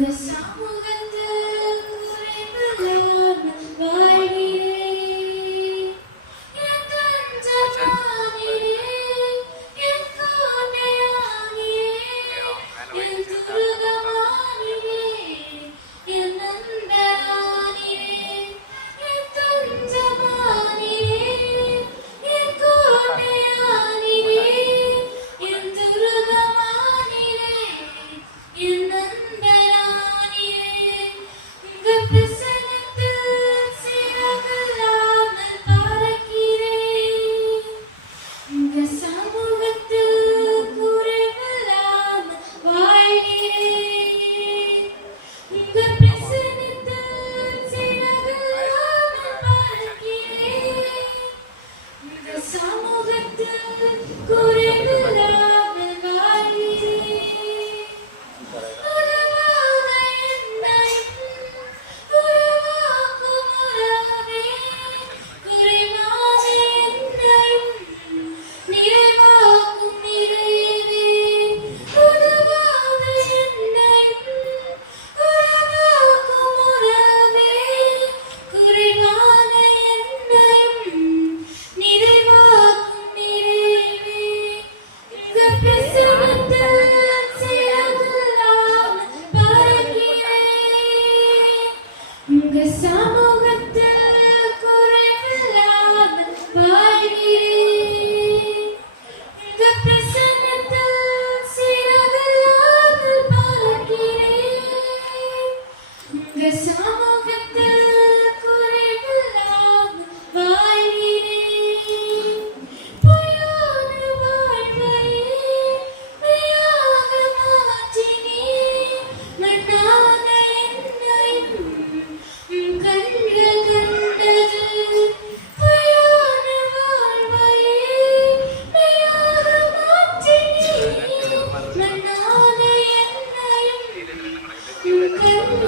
The song will congregação